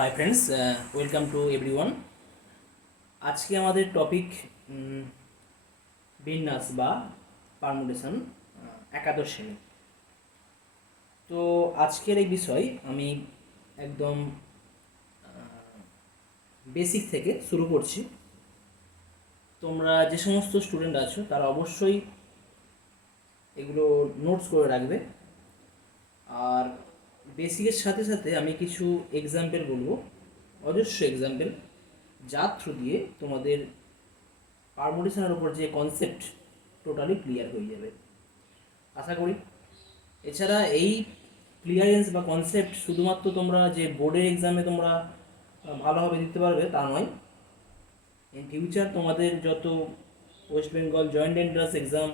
Hi friends, welcome to everyone. আজকে আমাদের topic বিন্যাস বা পারমুটেশন, একাদশ শ্রেণী। তো আজকের এই বিষয় আমি একদম বেসিক থেকে শুরু করছি। তোমরা যে সমস্ত স্টুডেন্ট আছো তারা অবশ্যই এগুলো নোটস করে রাখবে। আর বেসিকের সাথে সাথে আমি কিছু এক্সাম্পল বলবো, অজস্র এক্সাম্পল, যার থ্রু দিয়ে তোমাদের পারমুটেশনের উপর যে কনসেপ্ট টোটালি ক্লিয়ার হয়ে যাবে আশা করি। এছাড়া এই ক্লিয়ারেন্স বা কনসেপ্ট শুধুমাত্র তোমরা যে বোর্ডের এক্সামে তোমরা ভালোভাবে দিতে পারবে তা নয়। ইন ফিউচার তোমাদের যত West Bengal joint entrance exam,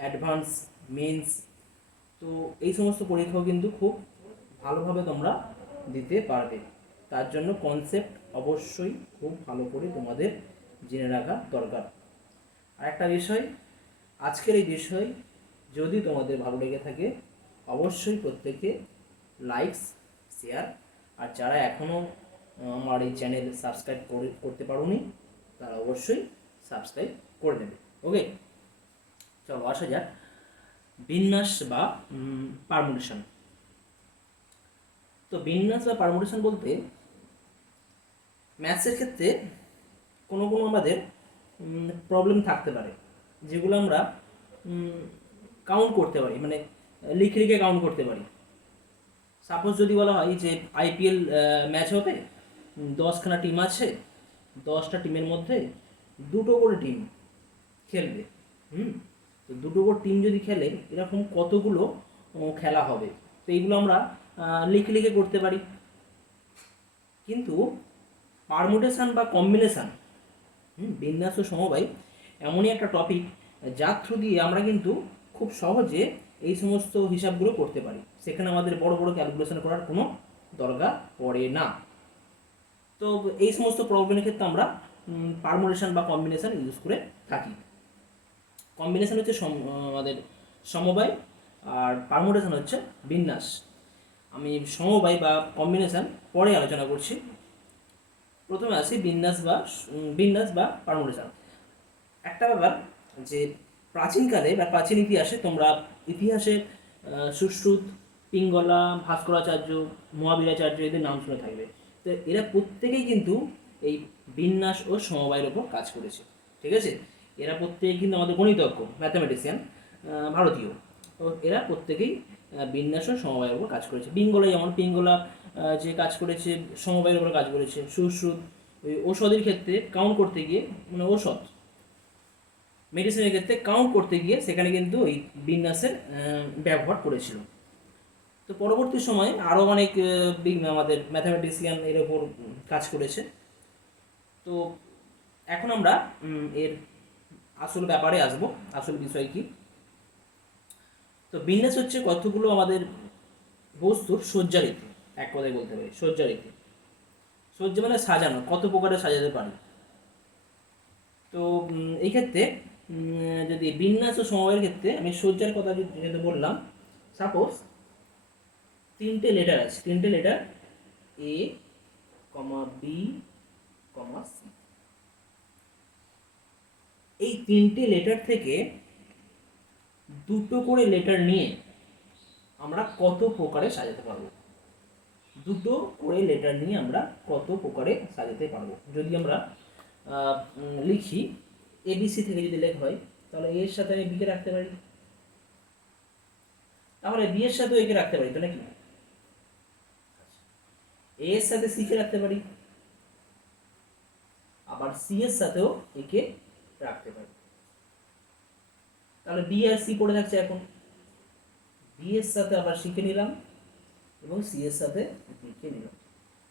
advance, mains, তো এই সমস্ত পরীক্ষাও কিন্তু খুব ভালোভাবে তোমরা দিতে পারবে। তার জন্য কনসেপ্ট অবশ্যই খুব ভালো করে তোমাদের জেনে রাখা দরকার। আর একটা বিষয়, আজকের এই বিষয় যদি তোমাদের ভালো লেগে থাকে অবশ্যই প্রত্যেকে লাইকস, শেয়ার, আর যারা এখনও আমার এই চ্যানেল সাবস্ক্রাইব করতে পারোনি তারা অবশ্যই সাবস্ক্রাইব করে নেবে। ওকে, চলো আসা যাক বিন্যাস বা পারমুটেশন। তো বিন্যাস বা পারমুটেশন বলতে ম্যাথসের ক্ষেত্রে কোনো আমাদের প্রবলেম থাকতে পারে যেগুলো আমরা কাউন্ট করতে পারি, মানে লিখে লিখে কাউন্ট করতে পারি। সাপোজ যদি বলা হয় যে আইপিএল ম্যাচ হবে, 10খানা টিম আছে, 10টা টিমের মধ্যে দুটো করে টিম খেলবে। তো দুটো করে টিম যদি খেলে এরকম কতগুলো খেলা হবে, তো এইগুলো আমরা লিখে লিখে করতে পারি। কিন্তু পারমুটেশন বা কম্বিনেশন, বিন্যাস ও সমবায় এমনই একটা টপিক যার থ্রু দিয়ে আমরা কিন্তু খুব সহজে এই সমস্ত হিসাবগুলো করতে পারি। সেখানে আমাদের বড় বড় ক্যালকুলেশন করার কোনো দরকার পড়ে না। তো এই সমস্ত প্রবলেমের ক্ষেত্রে আমরা পারমুটেশন বা কম্বিনেশন ইউজ করে থাকি। কম্বিনেশন হচ্ছে আমাদের সমবায়, আর পারমুটেশন হচ্ছে বিন্যাস। আমি সমবায় বা কম্বিনেশন পরে আলোচনা করছি। প্রথমে আসি বিন্যাস বা পারমুটেশন। একটা ব্যাপার যে প্রাচীনকালে বা প্রাচীন ইতিহাসে তোমরা ইতিহাসে সুশ্রুত, পিঙ্গলা, ভাস্করাচার্য, মহাবীরাচার্য এদের নাম শুনে থাকবে। তো এরা প্রত্যেকেই কিন্তু এই বিন্যাস ও সমবায়ের ওপর কাজ করেছে। ঠিক আছে, এরা প্রত্যেকেই কিন্তু আমাদের গণিতজ্ঞ, ম্যাথামেটিশিয়ান, ভারতীয়। তো এরা প্রত্যেকেই বিন্যাস ও সমবায়ের উপর কাজ করেছে। পিঙ্গলা যে কাজ করেছে সমবায়ের উপর কাজ করেছে। সুশ্রুত ওই ঔষধের ক্ষেত্রে কাউন্ট করতে গিয়ে, মানে ঔষধ মেডিসিনের ক্ষেত্রে কাউন্ট করতে গিয়ে সেখানে কিন্তু ওই বিন্যাসের ব্যবহার করেছিল। তো পরবর্তী সময়ে আরও অনেক আমাদের ম্যাথামেটিশিয়ান এর ওপর কাজ করেছে। তো এখন আমরা এর আসল ব্যাপারে আসবো, আসল বিষয় কি। তো বিন্যাস হচ্ছে কতগুলো আমাদের বস্তুর সজ্জারীতি, এক কথায় বলতে পারি সজ্জারীতি। সজ্জা মানে সাজানো, কত প্রকারে সাজাতে পারি। তো এই ক্ষেত্রে যদি বিন্যাস ও সমবায়ের ক্ষেত্রে আমি সজ্জার কথা যেহেতু বললাম, সাপোজ 3টে লেটার আছে, 3টে লেটার এ, বি, সি। এই 3টে লেটার থেকে দুটো করে লেটার নিয়ে আমরা কত প্রকারে সাজাতে পারবো? দুটো করে লেটার নিয়ে আমরা কত প্রকারে সাজাতে পারবো? যদি আমরা লিখি এবিসি থেকে যদি লেখা হয়, তাহলে এর সাথে আমি বিকে রাখতে পারি, তাহলে বি এর সাথেও একে রাখতে পারি, তো নাকি এ এর সাথে সি কে রাখতে পারি, আবার সি এর সাথেও একে রাখতে পারি। তাহলে বি আর সি পড়ে থাকছে, এখন বি এর সাথে আবার সি কে নিলাম এবং সি এর সাথে বি কে নিলাম।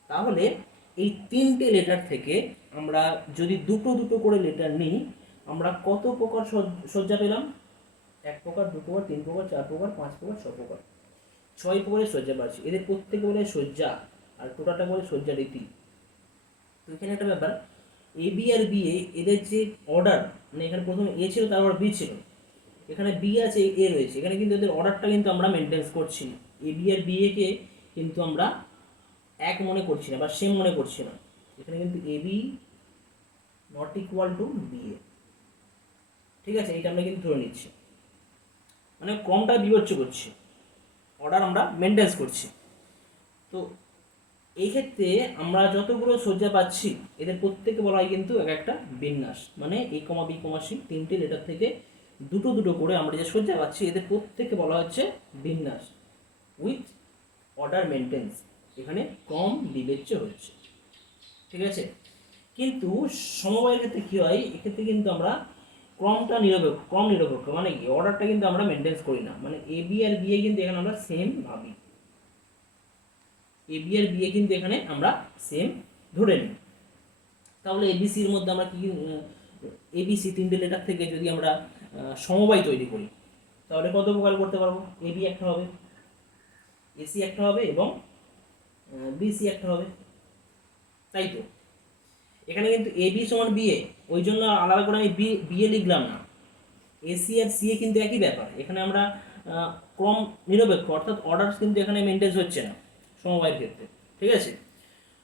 তাহলে এই 3টে লেটার থেকে আমরা যদি দুটো দুটো করে লেটার নিই, আমরা কত প্রকার সজ্জা পেলাম? 1 প্রকার, 2 প্রকার, 3 প্রকার, 4 প্রকার, 5 প্রকার, 6 প্রকার, 6 প্রকারের সজ্জা পাচ্ছি। এদের প্রত্যেকে বলে সজ্জা, আর টোটালটা বলে সজ্জা রীতি। তো এখানে একটা ব্যাপার, A B R B A এদের যে অর্ডার, মানে এখানে প্রথমে এ ছিল, তারপর বি ছিল, এখানে বি আছে, এ রয়েছে, এখানে কিন্তু এদের অর্ডারটা কিন্তু আমরা মেনটেন্স করছি। A B R B A কে কিন্তু আমরা এক মনে করছি না বা সেম মনে করছি না, এখানে কিন্তু A B not equal to B A, ঠিক আছে, এইটা আমরা কিন্তু ধরে নিচ্ছি, মানে ক্রমটা বিবেচ্য করছি, অর্ডার আমরা মেনটেন্স করছি। তো এই ক্ষেত্রে আমরা যতগুলো সজ্জা পাচ্ছি এদের প্রত্যেকে বলা হয় কিন্তু এক একটা বিন্যাস, মানে এ কমা বি কমা সি তিনটে লেটার থেকে দুটো দুটো করে আমরা যে সজ্জা পাচ্ছি এদের প্রত্যেকে বলা হচ্ছে বিন্যাস উইথ অর্ডার মেনটেন্স, এখানে ক্রম বিবেচ্য হচ্ছে, ঠিক আছে। কিন্তু সমবায়ের ক্ষেত্রে কী হয়, এক্ষেত্রে কিন্তু আমরা ক্রম নিরপেক্ষ, মানে কি অর্ডারটা কিন্তু আমরা মেনটেন্স করি না, মানে A B R B A কিন্তু এখানে আমরা সেম ভাবি, A B R B A কিন্তু এখানে আমরা সেম ধরে নিই। তাহলে এবিসির মধ্যে আমরা কি এবিসি তিনটে লেটার থেকে যদি আমরা সমবায় তৈরি করি তাহলে কত প্রকার করতে পারবো, এবি একটা হবে, এসি একটা হবে এবং বিসি একটা হবে, তাই তো। এখানে কিন্তু এ বি সমান বিএ, ওই জন্য আলাদা করে আমি বিএ লিখলাম না, এসি আর সিএ কিন্তু একই ব্যাপার, এখানে আমরা ক্রম নিরপেক্ষ অর্থাৎ অর্ডার কিন্তু এখানে মেনটেন্স হচ্ছে না সমবায়ের ক্ষেত্রে, ঠিক আছে।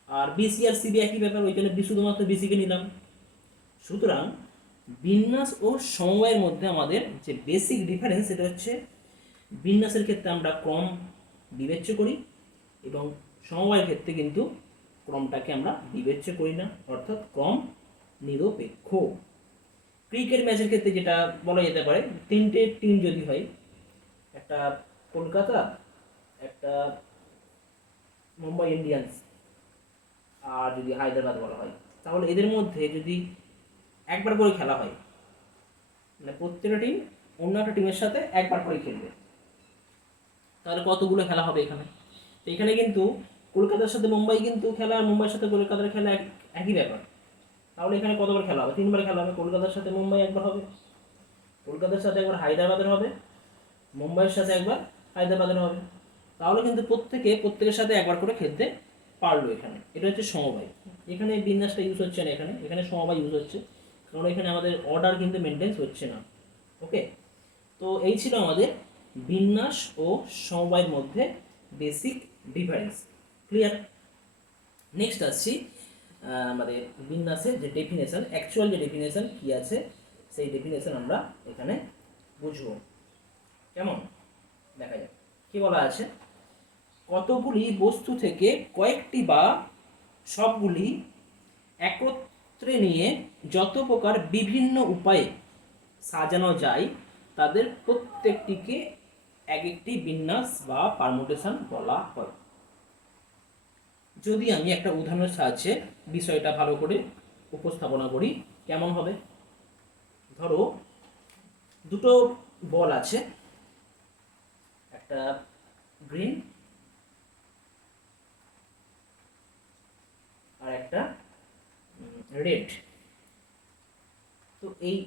আর বিসি আর সিবি একই ব্যাপার, ওই জন্য শুধুমাত্র বিসিকে নিলাম। সুতরাং বিন্যাস ও সমবায়ের মধ্যে আমাদের যে বেসিক ডিফারেন্স সেটা হচ্ছে বিন্যাসের ক্ষেত্রে আমরা ক্রম বিবেচ্য করি এবং সমবায়ের ক্ষেত্রে কিন্তু ক্রমটাকে আমরা বিবেচ্য করি না, অর্থাৎ ক্রম নিরপেক্ষ। ক্রিকেট ম্যাচের ক্ষেত্রে যেটা বলা যেতে পারে, তিনটে টিম যদি হয়, একটা কলকাতা, একটা মুম্বাই ইন্ডিয়ান্স আর যদি হায়দ্রাবাদ বলা হয়, তাহলে এদের মধ্যে যদি একবার করে খেলা হয়, মানে প্রত্যেকটা টিম অন্য একটা টিমের সাথে একবার করে খেলবে, তাহলে কতগুলো খেলা হবে এখানে। তো এখানে কিন্তু কলকাতার সাথে মুম্বাই কিন্তু খেলা আর মুম্বাইয়ের সাথে কলকাতার খেলা একই ব্যাপার, তাহলে এখানে কতবার খেলা হবে, তিনবার খেলা হবে, কলকাতার সাথে মুম্বাই একবার হবে, কলকাতার সাথে একবার হায়দ্রাবাদের হবে, মুম্বাইয়ের সাথে একবার হায়দ্রাবাদের হবে, তাহলে কিন্তু প্রত্যেকের সাথে একবার করে খেলতে পারলো এখানে, এটা হচ্ছে সমবায়। এখানে বিন্যাসটা ইউজ হচ্ছে না, এখানে এখানে সমবায় ইউজ হচ্ছে, কারণ এখানে আমাদের অর্ডার কিন্তু মেনটেন্স হচ্ছে না। ওকে, তো এই ছিল আমাদের বিন্যাস ও সমবায়ের মধ্যে বেসিক ডিফারেন্স, ক্লিয়ার। নেক্সট আসছি আমাদের বিন্যাসের যে ডেফিনেশন, অ্যাকচুয়াল যে ডেফিনেশন কী আছে সেই ডেফিনেশন আমরা এখানে বুঝব, কেমন দেখা যাক। কি বলা আছে, কতগুলি বস্তু থেকে কয়েকটি বা সবগুলি একত্রে নিয়ে যত প্রকার বিভিন্ন উপায়ে সাজানো যায় তাদের প্রত্যেকটিকে এক একটি বিন্যাস বা পারমুটেশন বলা হয়। যদি আমি একটা উদাহরণের সাহায্যে বিষয়টা ভালো করে উপস্থাপনা করি, কেমন হবে, ধরো দুটো বল আছে, একটা গ্রিন আর একটা রেড। তো এই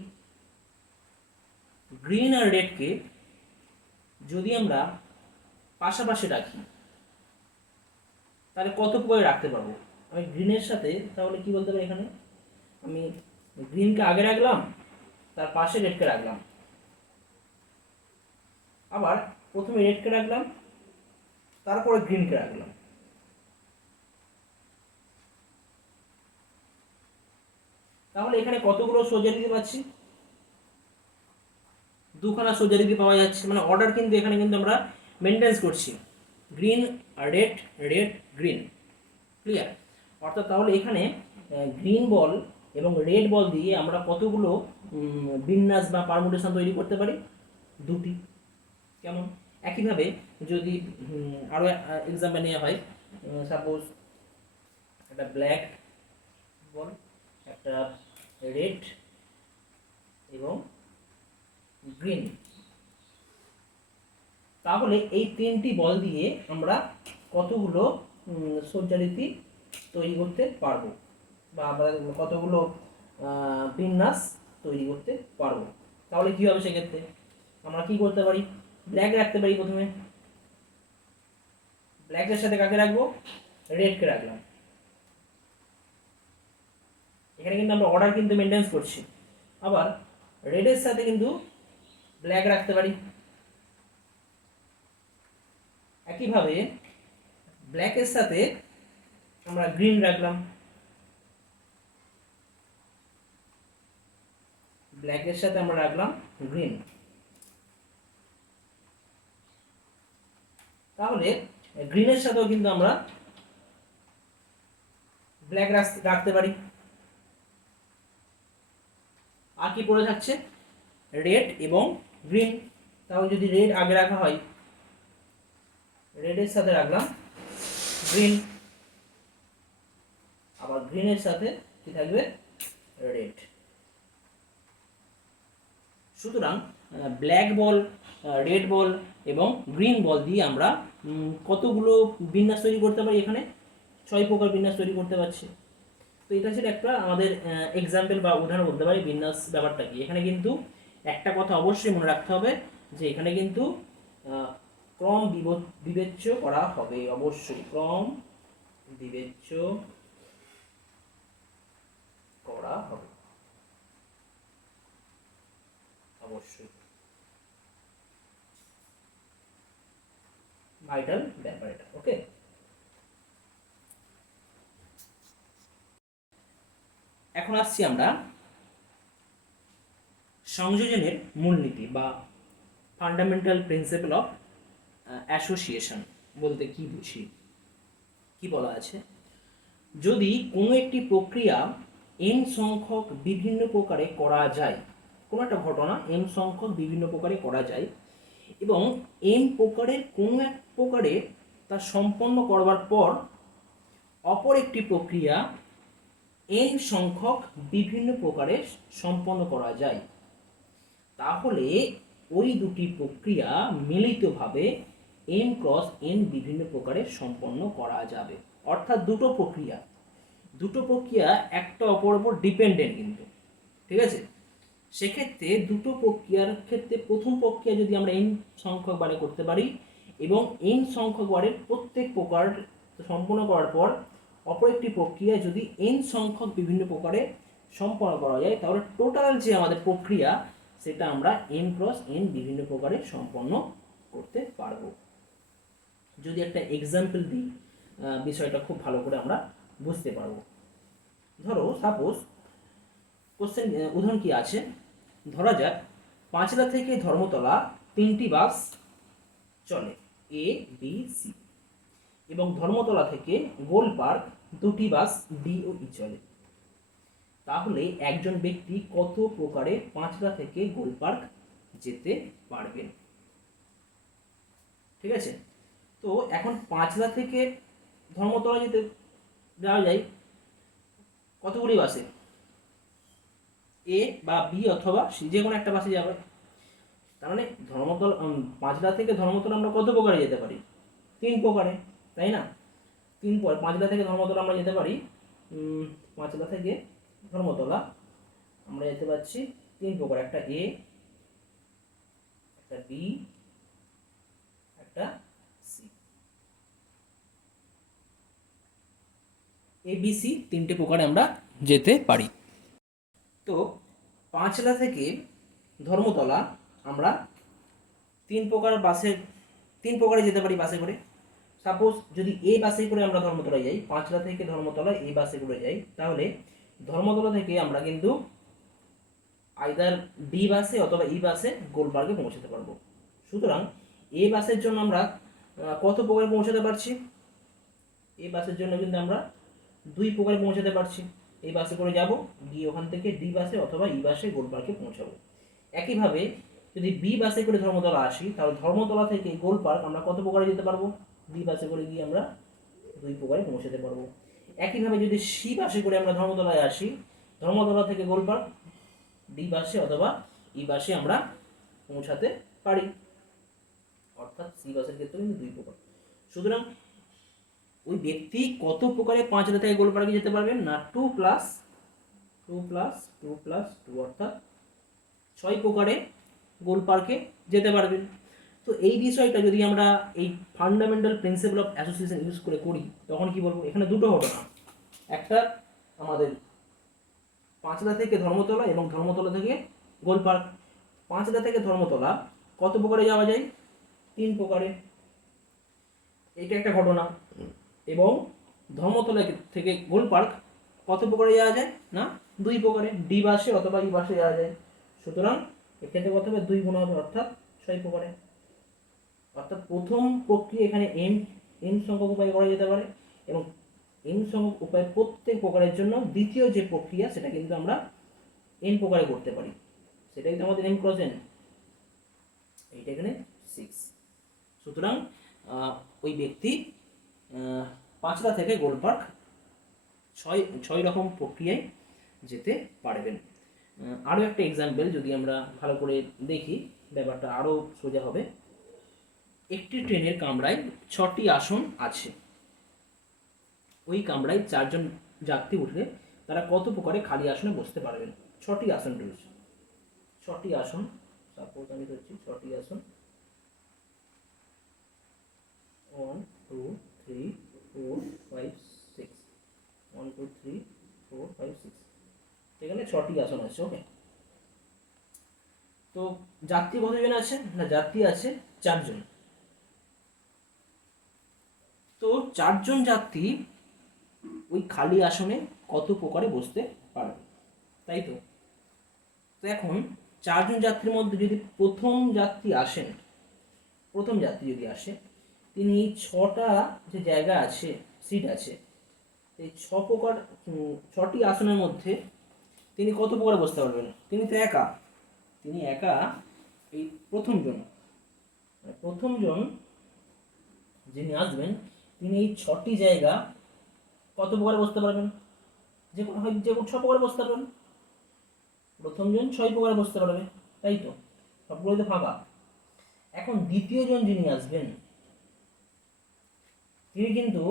গ্রিন আর রেডকে যদি আমরা পাশাপাশি রাখি তাহলে কত করে রাখতে পারবো, আমি গ্রিনের সাথে তাহলে কি বলতে পারি, এখানে আমি গ্রিনকে আগে রাখলাম, তার পাশে রেডকে রাখলাম, আবার প্রথমে রেডকে রাখলাম, তারপরে গ্রিনকে রাখলাম, তাহলে এখানে কতগুলো সোজা দিতে পাচ্ছি, দুখানা সোজা দিতে পাওয়া যাচ্ছে, মানে অর্ডার কিন্তু এখানে কিন্তু আমরা মেনটেন্স করছি, green red red green, clear. অর্থাৎ তাহলে এখানে গ্রিন বল এবং রেড বল দিয়ে আমরা কতগুলো বিন্যাস বা পারমুটেশন তৈরি করতে পারি, দুটি, কেমন। একইভাবে যদি আরও এক্সাম্পল নেওয়া হয়, সাপোজ একটা ব্ল্যাক বল, একটা রেড এবং গ্রিন, তাহলে এই তিনটি বল দিয়ে আমরা কতগুলো সজ্জারীতি তৈরি করতে পারবো বা আমরা কতগুলো বিন্যাস তৈরি করতে পারবো। তাহলে কী হবে, সেক্ষেত্রে আমরা কি করতে পারি, ব্ল্যাক রাখতে পারি, প্রথমে ব্ল্যাকের সাথে কাকে রাখবো, রেডকে রাখলাম, এখানে কিন্তু আমরা অর্ডার কিন্তু মেনটেন্স করছি, আবার রেডের সাথে কিন্তু ব্ল্যাক রাখতে পারি, একইভাবে ব্ল্যাকের সাথে আমরা গ্রিন রাখলাম, ব্ল্যাকের সাথে আমরা রাখলাম গ্রিন। তাহলে গ্রিনের সাথেও কিন্তু আমরা ব্ল্যাক রাখতে পারি। আর কি পড়ে থাকছে? রেড এবং গ্রিন। তাহলে যদি রেড আগে রাখা হয়, রেডের সাথে রাখলাম গ্রিন, আবার গ্রিনের সাথে কি থাকবে? রেড। সুতরাং ব্ল্যাক বল, রেড বল এবং গ্রিন বল দিয়ে আমরা কতগুলো বিন্যাস তৈরি করতে পারি? এখানে 6 প্রকার বিন্যাস তৈরি করতে পারছি। তো এটা ছিল একটা আমাদের এক্সাম্পল বা উদাহরণ বলতে পারি বিন্যাস ব্যাপারটা কি। এখানে কিন্তু একটা কথা অবশ্যই মনে রাখতে হবে যে এখানে কিন্তু ক্রম বিবেচ্য করা হবে, অবশ্যই ক্রম বিবেচ্য করা হবে, অবশ্যই ভাইটাল ব্যাপার এটা। ওকে, এখন আসছি আমরা সংযোজনের মূলনীতি বা ফান্ডামেন্টাল প্রিন্সিপাল অফ অ্যাসোসিয়েশন বলতে কি বুঝি। কি বলা আছে? যদি কোনো একটি প্রক্রিয়া n সংখ্যক বিভিন্ন প্রকারে করা যায়, কোনো একটা ঘটনা n সংখ্যক বিভিন্ন প্রকারে করা যায় এবং n প্রকারের কোনো এক প্রকারে তা সম্পন্ন করবার পর অপর একটি প্রক্রিয়া n সংখ্যক বিভিন্ন প্রকারে সম্পন্ন করা যায়, তাহলে ওই দুটি প্রক্রিয়া মিলিতভাবে n ক্রস n বিভিন্ন প্রকারে সম্পন্ন করা যাবে। অর্থাৎ দুটো প্রক্রিয়া একটা অপর উপর ডিপেন্ডেন্ট কিন্তু, ঠিক আছে। সেক্ষেত্রে দুটো প্রক্রিয়ার ক্ষেত্রে প্রথম প্রক্রিয়া যদি আমরা n সংখ্যক বারে করতে পারি এবং n সংখ্যক বারের প্রত্যেক প্রকার সম্পন্ন করার পর অপর একটি প্রক্রিয়া যদি n সংখ্যক বিভিন্ন প্রকারে সম্পন্ন করা যায়, তাহলে টোটাল যে আমাদের প্রক্রিয়া সেটা আমরা n ক্রস n বিভিন্ন প্রকারে সম্পন্ন করতে পারবো। যদি একটা এক্সাম্পল দিই, বিষয়টা খুব ভালো করে আমরা বুঝতে পারবো। ধরো সাপোজ কোশ্চেন উদাহরণ কি আছে, ধরা যাক পাঁচলা থেকে ধর্মতলা 3টি বাস চলে A B C এবং ধর্মতলা থেকে গোল পার্ক 2টি বাস D ও E চলে। তাহলে একজন ব্যক্তি কত প্রকারে পাঁচলা থেকে গোল পার্ক যেতে পারবেন? ঠিক আছে, তো এখন পাঁচলা থেকে ধর্মতলা যেতে যাওয়া যায় কতগুলি বাসে? এ বা বি অথবা সি, যে কোনো একটা বাসে যাবে। তার মানে ধর্মতলা পাঁচলা থেকে ধর্মতলা আমরা কত প্রকারে যেতে পারি? 3 প্রকারে, তাই না? পাঁচলা থেকে ধর্মতলা আমরা যেতে পারি, পাঁচলা থেকে ধর্মতলা আমরা যেতে পারছি 3 প্রকার, একটা এ, একটা বি, একটা সি। এ বি সি 3টে প্রকারে আমরা যেতে পারি। তো পাঁচলা থেকে ধর্মতলা আমরা 3 প্রকারে যেতে পারি বাসে করে। সাপোজ যদি এ বাসে করে আমরা ধর্মতলায় যাই, পাঁচলা থেকে ধর্মতলা এ বাসে করে যাই, তাহলে ধর্মতলা থেকে আমরা কিন্তু আইদার ডি বাসে অথবা ই বাসে গোলপার্কে পৌঁছাতে পারবো। সুতরাং এ বাসের জন্য আমরা কত প্রকারে পৌঁছাতে পারছি? এ বাসের জন্য কিন্তু আমরা 2 প্রকারে পৌঁছাতে পারছি। এই বাসে করে যাব, গিয়ে ওখান থেকে ডি বাসে অথবা ই বাসে গোলপার্কে পৌঁছাবো। একইভাবে যদি বি বাসে করে ধর্মতলা আসি, তাহলে ধর্মতলা থেকে গোল পার্ক আমরা কত প্রকারে যেতে পারবো? বি বাসে করে গিয়ে আমরা 2 প্রকারে পৌঁছাতে পারবো। একইভাবে যদি সি বাসে করে আমরা ধর্মতলায় আসি, ধর্মতলা থেকে গোল পার্ক ডি বাসে অথবা ই বাসে আমরা পৌঁছাতে পারি। অর্থাৎ সি বাসের ক্ষেত্রে কিন্তু 2 প্রকার। সুতরাং ওই ব্যক্তি কত প্রকারে পাঁচলা থেকে গোল পার্কে যেতে পারবেন না? 2 প্লাস 2 অর্থাৎ 6 প্রকারে গোল পার্কে যেতে পারবেন। তো এই বিষয়টা যদি আমরা এই fundamental principal of association use করে করি, তখন কি বলবো? এখানে দুটো ঘটনা, একটা আমাদের পাঁচলা থেকে ধর্মতলা এবং ধর্মতলা থেকে গোল পার্ক। পাঁচলা থেকে ধর্মতলা কত প্রকারে যাওয়া যায়? 3 প্রকারে, এটা একটা ঘটনা। এবং ধর্মতলা থেকে গোল পার্ক কত প্রকারে যাওয়া যায় না 2 প্রকারে, ডি বাসে অথবা ই বাসে যাওয়া যায়। সুতরাং এক্ষেত্রে কত হবে 2 গুণ হবে, অর্থাৎ 6 প্রকারে। অর্থাৎ প্রথম প্রক্রিয়া এখানে এম সংখ্যক উপায়ে করা যেতে পারে, এবং এম সংখ্যক উপায়ে প্রত্যেক প্রকারের জন্য দ্বিতীয় যে প্রক্রিয়া সেটা কিন্তু আমরা এন প্রকারে করতে পারি, সেটাই কিন্তু আমাদের এম ক্রস এন, এইটা এখানে 6। সুতরাং ওই ব্যক্তি পাঁচলা থেকে গোল পার্ক 6 রকম প্রক্রিয়ায় যেতে পারবেন। আরও একটা এক্সাম্পল যদি আমরা ভালো করে দেখি, ব্যাপারটা আরও সোজা হবে। একটি ট্রেনের কামরায় 6টি আসন আছে। ওই কামরায় 4 জন যাত্রী উঠলে তারা কত প্রকারে খালি আসনে বসতে পারবেন? 6টি আসন রয়েছে, 6টি আসন, সাপোজ আমি ধরছি 6টি আসন, 1 2 3 4 5 6, 1 2 3 4 5 6, এখানে 6টি আসন আছে। ওকে, তো যাত্রী কতজন আছে না যাত্রী আছে 4 জন। তো 4 জন যাত্রী ওই খালি আসনে কত প্রকারে বসতে পারবে, তাই তো? তো এখন 4 জন যাত্রীর মধ্যে যদি প্রথম যাত্রী যদি আসে, তিনি 6টা যে জায়গা আছে, সিট আছে, এই 6টি আসনের মধ্যে তিনি কত প্রকারে বসতে পারবেন? তিনি তো তিনি একা এই প্রথম জন যিনি আসবেন, তিনি এই 6টি জায়গা কত প্রকারে বসতে পারবেন? যে কোনো 6 প্রকারে বসতে পারবেন। প্রথম জন 6 প্রকারে বসতে পারবে, তাই তো? সবগুলোই তো ফাঁকা। এখন দ্বিতীয় জন যিনি আসবেন, তিনি কিন্তু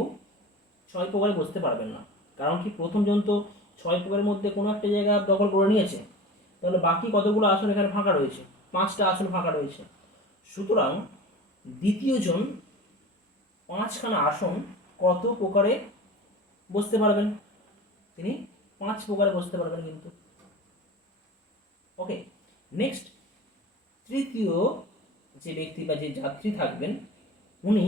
6 প্রকারে বসতে পারবেন না। কারণ কি, প্রথম জন তো 6 প্রকারের মধ্যে কোনো একটা জায়গা দখল করে নিয়েছে, তাহলে বাকি কতগুলো আসন এখানে ফাঁকা রয়েছে? 5টা আসন ফাঁকা রয়েছে। সুতরাং দ্বিতীয় জন 5খানা আসন কত প্রকারে বসতে পারবেন? তিনি 5 প্রকারে বসতে পারবেন কিন্তু। ওকে, নেক্সট, তৃতীয় যে ব্যক্তি বা যে যাত্রী থাকবেন, উনি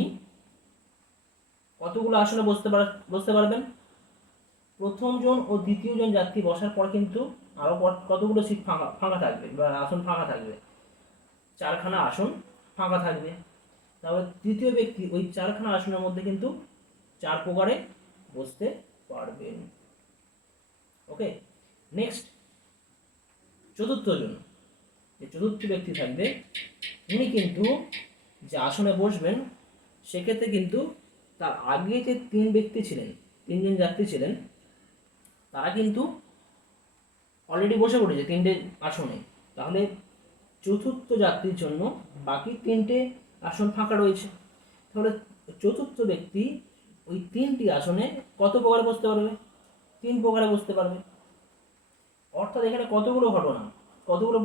কতগুলো আসনে বসতে পারবেন? প্রথম জন ও দ্বিতীয় জন যাত্রী বসার পর কিন্তু আরো কতগুলো সিট ফাঁকা থাকবে বা আসন ফাঁকা থাকবে? 4খানা আসন ফাঁকা থাকবে। তাহলে তৃতীয় ব্যক্তি ওই 4খানা আসনের মধ্যে কিন্তু 4 প্রকারে বসতে পারবেন। ওকে, নেক্সট, চতুর্থ ব্যক্তি থাকবে, উনি কিন্তু যে আসনে বসবেন, সেক্ষেত্রে কিন্তু তার আগে যে 3জন যাত্রী ছিলেন, তারা কিন্তু অলরেডি বসে পড়েছে 3টে আসনে। তাহলে চতুর্থ যাত্রীর জন্য বাকি 3টে আসন ফাঁকা রয়েছে। তাহলে চতুর্থ ব্যক্তি ওই 3টি আসনে কত প্রকারে বসতে পারবে? 3 প্রকারে বসতে পারবে। অর্থাৎ এখানে কতগুলো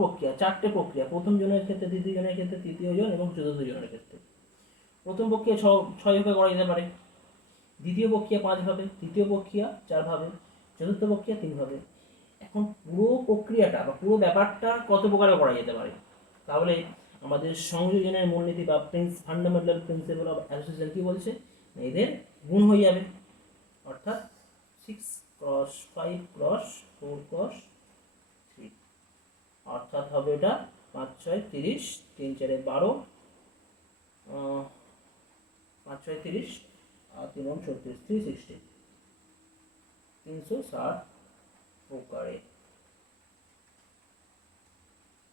প্রক্রিয়া? 4টে প্রক্রিয়া, প্রথম জনের ক্ষেত্রে, দ্বিতীয় জনের ক্ষেত্রে, তৃতীয় জন এবং চতুর্থ জনের ক্ষেত্রে। প্রথম প্রক্রিয়া 6 ভাবে করা যেতে পারে, দ্বিতীয় প্রক্রিয়া 5 ভাবে, তৃতীয় প্রক্রিয়া 4 ভাবে, চতুর্থ প্রক্রিয়া 3 ভাবে। এখন পুরো প্রক্রিয়াটা বা পুরো ব্যাপারটা কত প্রকারে করা যেতে পারে? তাহলে আমাদের সংযোজনের মূলনীতি বা ফান্ডামেন্টাল প্রিন্সিপাল অফ অ্যাসোসিয়েশন কি বলছে? এদের গুণ হয়ে যাবে, অর্থাৎ 6 × 5 × 4 × 3, অর্থাৎ হবে এটা 5 6 30, 3 4 12, 5 6 30 আর 3 36, 360, 360 প্রকারে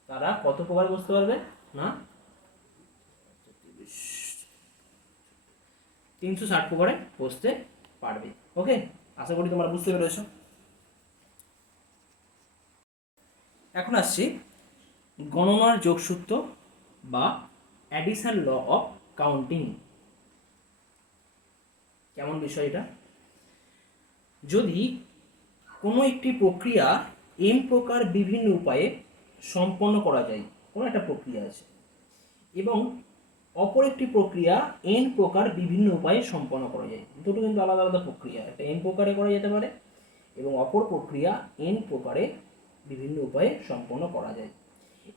তারা কত প্রকারে বসতে পারবে না 360 প্রকারে বসতে পারবে। ওকে, আশা করি তোমরা বুঝতে পেরেছো। এখন আসছি গণনার যোগসূত্র বা অ্যাডিশন ল অফ কাউন্টিং। কেমন বিষয় এটা? যদি কোনো একটি প্রক্রিয়া m প্রকার বিভিন্ন উপায়ে সম্পন্ন করা যায়, কোনো একটা প্রক্রিয়া আছে, এবং অপর একটি প্রক্রিয়া n প্রকার বিভিন্ন উপায়ে সম্পন্ন করা যায়, দুটো কিন্তু আলাদা আলাদা প্রক্রিয়া, একটা m প্রকারে করা যেতে পারে এবং অপর প্রক্রিয়া n প্রকারে বিভিন্ন উপায়ে সম্পন্ন করা যায়,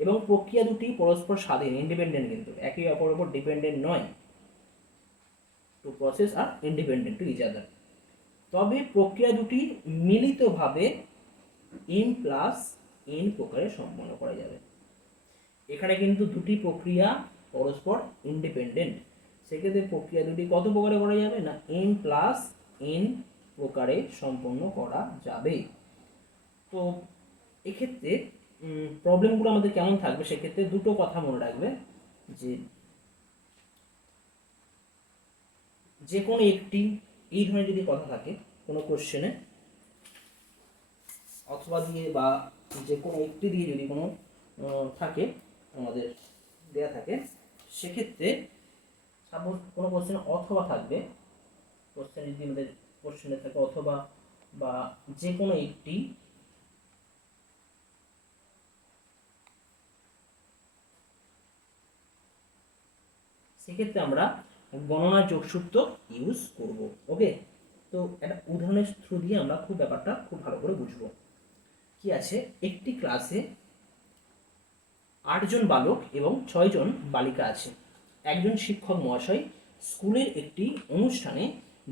এবং প্রক্রিয়া দুটি পরস্পর স্বাধীন, ইন্ডিপেন্ডেন্ট, কিন্তু একে অপরের উপর ডিপেন্ডেন্ট নয়। টু প্রসেস আর ইন্ডিপেন্ডেন্ট টু ইচ আদার। তবে প্রক্রিয়া দুটি মিলিতভাবে m প্লাস n প্রকারে সম্পন্ন করা যাবে। এখানে কিন্তু দুটি প্রক্রিয়া পরস্পর ইন্ডিপেন্ডেন্ট, সেক্ষেত্রে প্রক্রিয়া দুটি কত প্রকারে করা যাবে না m প্লাস n প্রকারে সম্পন্ন করা যাবে। তো এক্ষেত্রে প্রবলেমগুলো আমাদের কেমন থাকবে, সেক্ষেত্রে দুটো কথা মনে রাখবে যে কোনো একটি এই ধরনের যদি কথা থাকে কোনো কোশ্চেনে অথবা দিয়ে বা যে কোনো একটি দিয়ে যদি কোনো থাকে আমাদের দেয়া থাকে, সেক্ষেত্রে সাপোজ কোনো কোশ্চেনে অথবা থাকবে, কোশ্চেন যদি আমাদের কোশ্চেনে থাকে অথবা বা যে কোনো একটি, সেক্ষেত্রে আমরা গণনা যোগসূত্র ইউজ করব। ওকে, তো একটা উদাহরণের থ্রু দিয়ে আমরা খুব ব্যাপারটা খুব ভালো করে বুঝবো। কি আছে, একটি ক্লাসে 8 জন বালক এবং 6 জন বালিকা আছে। একজন শিক্ষক মহাশয় স্কুলের একটি অনুষ্ঠানে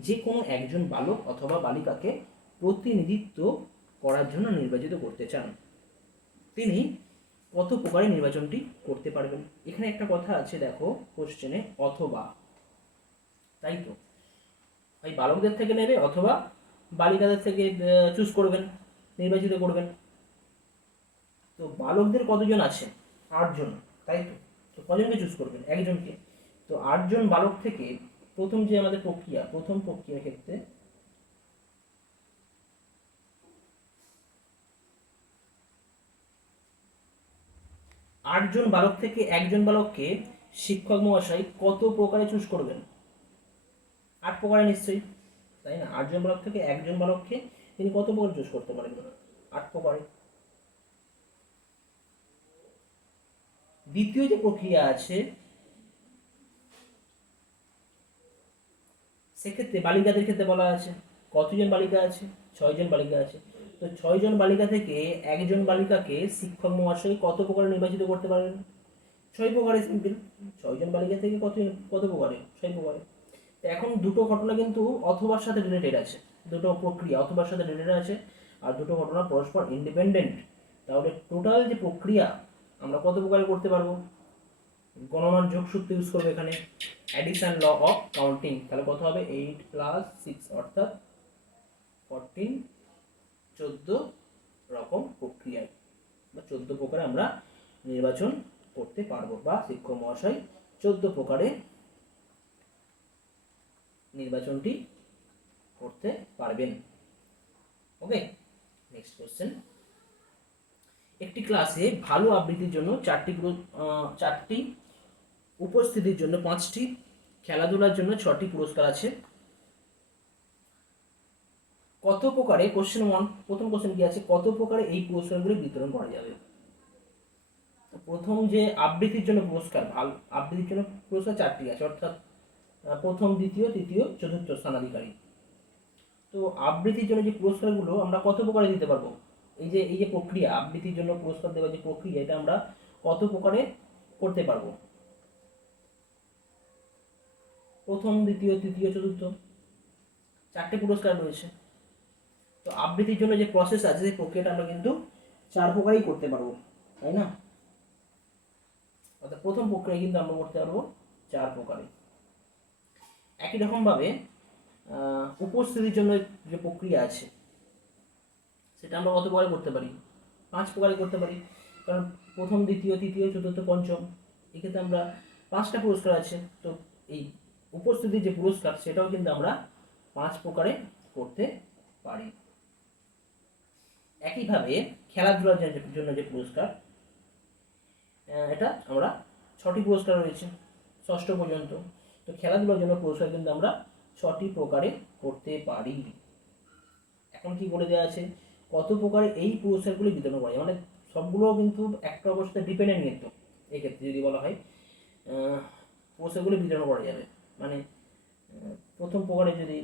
যে কোনো একজন বালক অথবা বালিকাকে প্রতিনিধিত্ব করার জন্য নির্বাচিত করতে চান। তিনি কত প্রকারে নির্বাচনটি করতে পারবেন? এখানে একটা কথা আছে, দেখো কোশ্চেনে অথবা, তাই তো ওই বালকদের থেকে নেবে অথবা বালিকাদের থেকে চুজ করবেন, নির্বাচিত করবেন। তো বালকদের কতজন আছে? 8 জন, তাই তো। তো কজনকে চুজ করবেন? একজনকে। তো 8 জন বালক থেকে প্রথম যে আমাদের প্রক্রিয়া, প্রথম প্রক্রিয়ার ক্ষেত্রে 8 জন বালক থেকে একজন বালককে শিক্ষক মহাশয় কত প্রকারে চুজ করবেন? 8 প্রকারে নিশ্চয়ই, তাই না? 8 জন বালক থেকে একজন বালককে তিনি কত প্রকারে চুজ করতে পারেন? 8 প্রকারে। দ্বিতীয় যে প্রক্রিয়া আছে, সেক্ষেত্রে বালিকাদের ক্ষেত্রে বলা আছে কতজন বালিকা আছে? 6 জন বালিকা আছে। তো 6 জন বালিকা থেকে একজন বালিকাকে শিক্ষক মহাশয় কত প্রকারে নির্বাচিত করতে পারেন? 6 প্রকারে, সিম্পল। 6 জন বালিকা থেকে কত কত প্রকারে? 6 প্রকারে। তো এখন দুটো ঘটনা কিন্তু অথবার সাথে রিলেটেড আছে, দুটো প্রক্রিয়া অথবার সাথে রিলেটেড আছে, আর দুটো ঘটনা পরস্পর ইন্ডিপেন্ডেন্ট। তাহলে টোটাল যে প্রক্রিয়া আমরা কত প্রকারে করতে পারবো? গণনার যোগসূত্র ইউজ করবো এখানে, অ্যাডিশন ল অফ কাউন্টিং। তাহলে কত হবে? 8 প্লাস 6 অর্থাৎ 14, 14 রকম প্রক্রিয়ায় বা 14 প্রকারে আমরা নির্বাচন করতে পারবো, বা শিক্ষক মহাশয় 14 প্রকারে নির্বাচনটি করতে পারবেন। ওকে, নেক্সট কোশ্চেন। একটি ক্লাসে ভালো আবৃত্তির জন্য 4টি, উপস্থিতির জন্য 5টি, খেলাধুলার জন্য 6টি পুরস্কার আছে। কত প্রকারে, কোশ্চেন 1, প্রথম কোশ্চেন কি আছে, কত প্রকারে এই পুরস্কারগুলি বিতরণ করা যাবে? প্রথম যে আবৃত্তির জন্য পুরস্কার, ভালো আবৃত্তির জন্য পুরস্কার 4টি আছে, অর্থাৎ প্রথম, দ্বিতীয়, তৃতীয়, চতুর্থ স্থানাধিকারী। তো আবৃত্তির জন্য যে পুরস্কারগুলো আমরা কত প্রকারে দিতে পারবো? এই যে প্রক্রিয়া, আবৃত্তির জন্য পুরস্কার দেওয়ার যে প্রক্রিয়া, এটা আমরা কত প্রকারে করতে পারবো? প্রথম, দ্বিতীয়, তৃতীয়, চতুর্থ, 4টে পুরস্কার রয়েছে। তো আবৃত্তির জন্য যে প্রসেস আছে, সেই প্রক্রিয়াটা আমরা কিন্তু 4 প্রকারেই করতে পারবো, তাই না? অর্থাৎ প্রথম প্রক্রিয়া কিন্তু আমরা করতে পারবো 4 প্রকারে। একই রকমভাবে উপস্থিতির জন্য যে প্রক্রিয়া আছে, সেটা আমরা কত প্রকারে করতে পারি? 5 প্রকারে করতে পারি, কারণ প্রথম, দ্বিতীয়, তৃতীয়, চতুর্থ, পঞ্চম, এক্ষেত্রে আমরা 5টা পুরস্কার আছে। তো এই উপস্থিতির যে পুরস্কার, সেটাও কিন্তু আমরা 5 প্রকারে করতে পারি। একইভাবে খেলাধুলার জন্য যে পুরস্কার, এটা আমরা 6টি পুরস্কার রয়েছে, ষষ্ঠ পর্যন্ত। তো খেলাধুলার জন্য পুরস্কার কিন্তু আমরা 6টি প্রকারে করতে পারি। এখন কি বলে দেওয়া আছে, কত প্রকারে এই পুরস্কারগুলি বিতরণ করা যায়, মানে সবগুলো কিন্তু একটা অবস্থায় ডিপেন্ডেন্ট, কিন্তু এক্ষেত্রে যদি বলা হয় পুরস্কারগুলি বিতরণ করা যাবে, মানে প্রথম প্রকারে যদি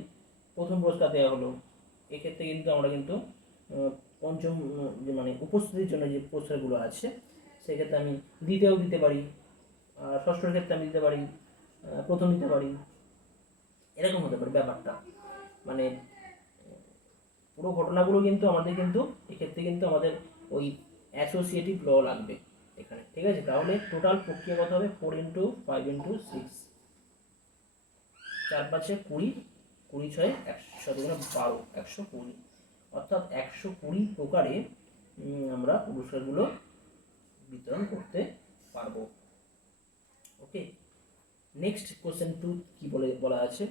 প্রথম পুরস্কার দেওয়া হলো, এক্ষেত্রে কিন্তু আমরা কিন্তু পঞ্চম যে মানে উপস্থিতির জন্য যে পুরস্কারগুলো আছে, সেক্ষেত্রে আমি দ্বিতীয় দিতে পারি, ষষ্ঠের ক্ষেত্রে আমি দিতে পারি, প্রথম দিতে পারি, এরকম হতে পারে ব্যাপারটা। মানে পুরো ঘটনাগুলো কিন্তু আমাদের কিন্তু এক্ষেত্রে কিন্তু আমাদের ওই অ্যাসোসিয়েটিভ ল লাগবে এখানে, ঠিক আছে। তাহলে টোটাল প্রক্রিয়া কত হবে, 4 × 5 × 6, 4×5 = 20, 20×6 100, 120, অর্থাৎ 120 প্রকারে আমরা পুরস্কারগুলো বিতরণ করতে পারবো। ওকে, নেক্সট কোশ্চেন 2 কি বলা আছে,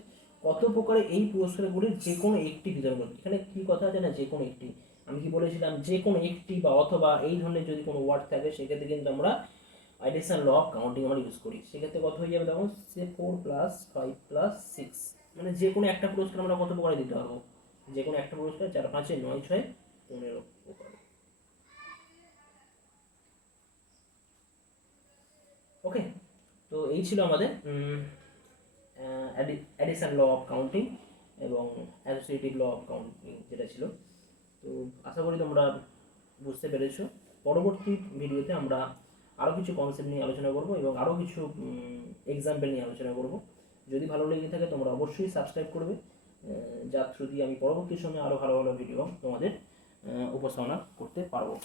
কত প্রকারে এই পুরস্কারগুলির যে কোনো একটি বিতরণ করবে। এখানে কি কথা আছে না, যে কোনো একটি, আমি কি বলেছিলাম যে কোনো একটি বা অথবা এই ধরনের যদি কোনো ওয়ার্ড থাকে সেক্ষেত্রে কিন্তু আমরা অ্যাডিশন ল অফ কাউন্টিং আমরা ইউজ করি। সেক্ষেত্রে কত হয়ে যাবে, দেখো 4 + 5 + 6, মানে যে কোনো একটা পুরস্কার আমরা কত প্রকারে দিতে পারবো, যে কোনো একটা পুরস্কার 4 5 9 6 15 প্রকারে। ওকে, তো এই ছিল আমাদের অ্যাডিশন ল অফ কাউন্টিং এবং অ্যাসোসিয়েটিভ ল অফ কাউন্টিং যেটা ছিল। তো আশা করি তোমরা বুঝতে পেরেছো। পরবর্তী ভিডিওতে আমরা আরও কিছু কনসেপ্ট নিয়ে আলোচনা করব এবং আরও কিছু এক্সাম্পল নিয়ে আলোচনা করব। যদি ভালো লেগে থাকে তোমরা অবশ্যই সাবস্ক্রাইব করবে, যার থ্রু দিয়ে আমি পরবর্তী সময়ে আরও ভালো ভালো ভিডিও তোমাদের উপস্থাপনা করতে পারবো।